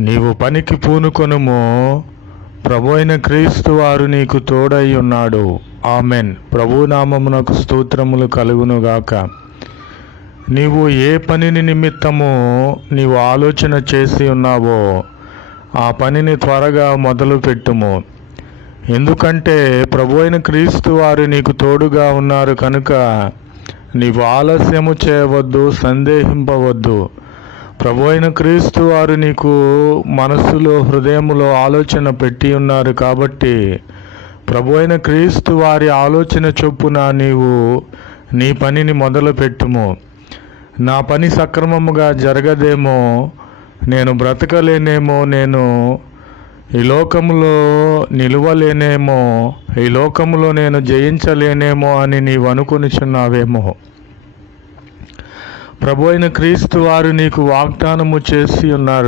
నీవు పనికి పూనుకొనుము, ప్రభువైన క్రీస్తు వారు నీకు తోడై ఉన్నాడు. ఆమెన్. ప్రభునామమునకు స్తోత్రములు కలుగునుగాక. నీవు ఏ పనిని నిమిత్తము నీవు ఆలోచన చేసి ఉన్నావో ఆ పనిని త్వరగా మొదలు పెట్టుము. ఎందుకంటే ప్రభువైన క్రీస్తు వారు నీకు తోడుగా ఉన్నారు కనుక నీవు ఆలస్యము చేయవద్దు, సందేహింపవద్దు. ప్రభువైన క్రీస్తు వారు నీకు మనస్సులో, హృదయములో ఆలోచన పెట్టి ఉన్నారు కాబట్టి ప్రభువైన క్రీస్తు వారి ఆలోచన చొప్పున నీవు నీ పనిని మొదలు పెట్టుము. నా పని సక్రమముగా జరగదేమో, నేను బ్రతకలేనేమో, నేను ఈ లోకములో నిలువలేనేమో, ఈ లోకములో నేను జయించలేనేమో అని నీవు అనుకొనిచున్నావేమో. ప్రభువైన క్రీస్తు వారు నీకు వాగ్దానము చేసి ఉన్నారు.